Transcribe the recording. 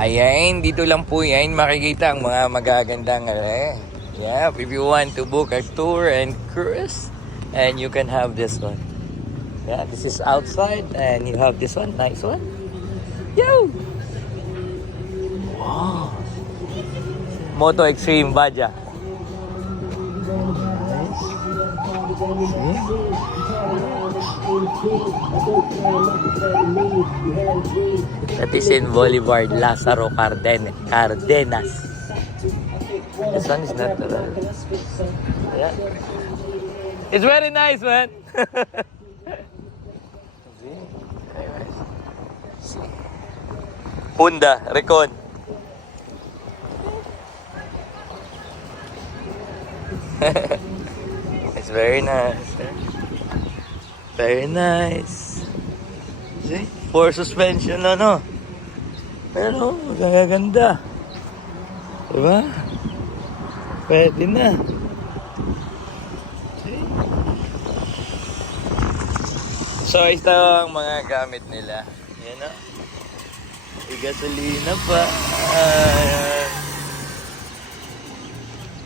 Ayan, dito lang po yan makikita ang mga magagandang yeah, if you want to book a tour and cruise, and you can have this one. Yeah, this is outside and you have this one, nice one. Yo! Wow! Moto Extreme Baja. That is in Boulevard Lazaro Cardenas. This one is natural. Yeah. It's very nice, man. Honda Recon. It's very nice. Very nice. See? For suspension, ano? Pero, magaganda. Diba? Pwede na. See? So, ito ang mga gamit nila. Yan o. May gasolina pa.